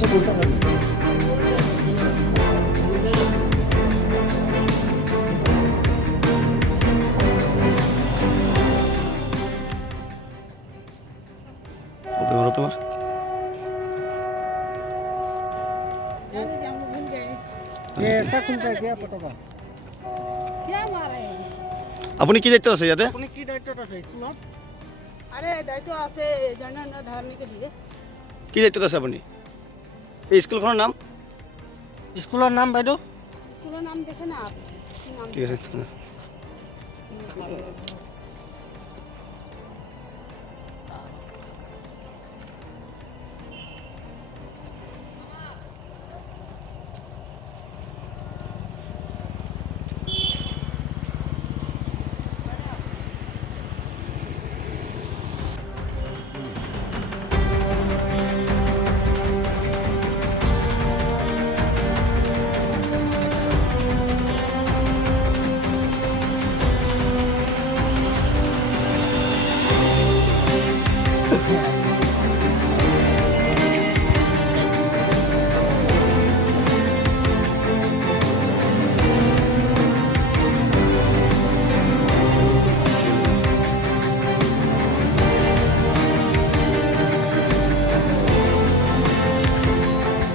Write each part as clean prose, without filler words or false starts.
अच्छा कौन सा गाड़ी ओके मारो तुम्हार ये ऐसा खुलता है क्या पता का क्या मारा है আপনি কি দেখতে আছে ইয়াতে अपने की दायित्व আছে স্কুলত अरे दायित्व আছে জনগণ ধারণে के लिए কি দেখতে আছে আপনি এই স্কুলখনৰ নাম স্কুলৰ নাম বাইদেউ स्कूल नाम देखे ना आप की नाम ঠিক আছে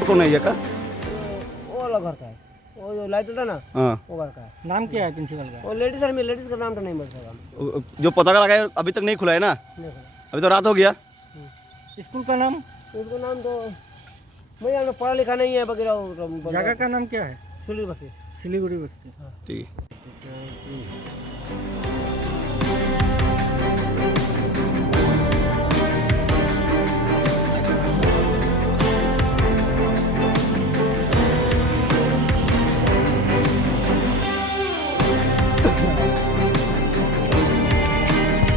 कौन है ये का वो वाला घर का है वो जो लाइट होता है ना हाँ वो घर का है नाम क्या है प्रिंसिपल का वो लेडीज आर्मी लेडीज का नाम तो नहीं बोल सकता जो पता का लगाए अभी तक नहीं खुला है ना देखो अभी तो रात हो गया स्कूल का नाम उसका नाम तो मैं यहाँ पढ़ा लिखा नहीं है वगैरह जगह का नाम क्या है सुली बसी सिलीगुड़ी बस्ती ठीक है